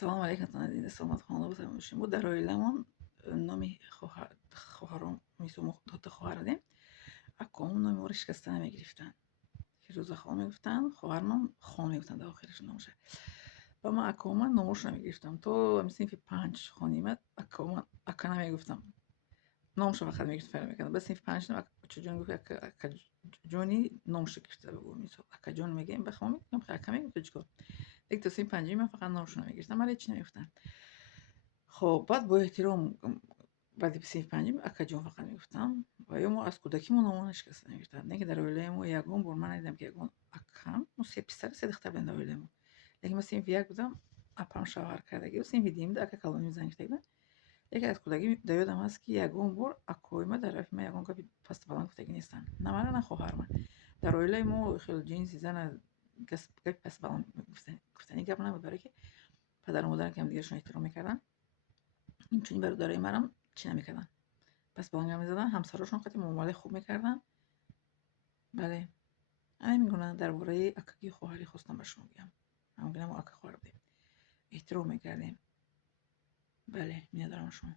سلام علیکم عزیز سلامت خانه باشیم باشیم. ما در oilamon نامی خواهرام میسو دو خواهر داریم. اکامون نامی رو شکسته نمیگرفتن. فیروزه خانم میگفتن، خواهرم خانم میگفتن در آخرش نامشه. و من اکامون نامش نمیگرفتم. تو مثل اینکه 5 خانیمت اکامون اکا نمیگفتم. نامش فقط میگفت فرق میکنه. بس این 5 نام اکا جون گفت اکا جونی نامش گرفته بود میسو. اکا جون میگیم بخوام میگم اکا میگم تو چیکار. یک تا 5 من فقط نامش نمیگرفتم. ولی چی نمیگفتن. خب بعد با احترام بعد صنف پنجم اکاجون فقط میگفتم و یا ما از کودکیمون نمونش کسی نمیگفتن. نه که در اویله ما یکون بر من دیدم که یکون اکم مو سه پسر سه دختر بند اویله ما. لیکن ما صنف یک بودم اپام شوهر کردگی و صنف دیم ده اکا کلانی زنگ تگن. یکی از کودکی دیادم هست که یکون بر اکوی ما در رفت ما یکون کپی پست بالان کودکی نیستن. نه من نه خواهر من. در اویله ما خیلی جنسی زن کس کپی پست بالان گفتنی گپ نبود برای که پدر و مادرم که هم دیگرشون احترام میکردن. اینچنین برادرای منم چی نمیکردن. پس بانگ میزدن همسراشون خیلی معامله خوب میکردن. بله همین گونه درباره اکاگی خواهری خواستم به شما بگم. همون ما اکا خواهر بودیم احترام میکردیم. بله میادرم شما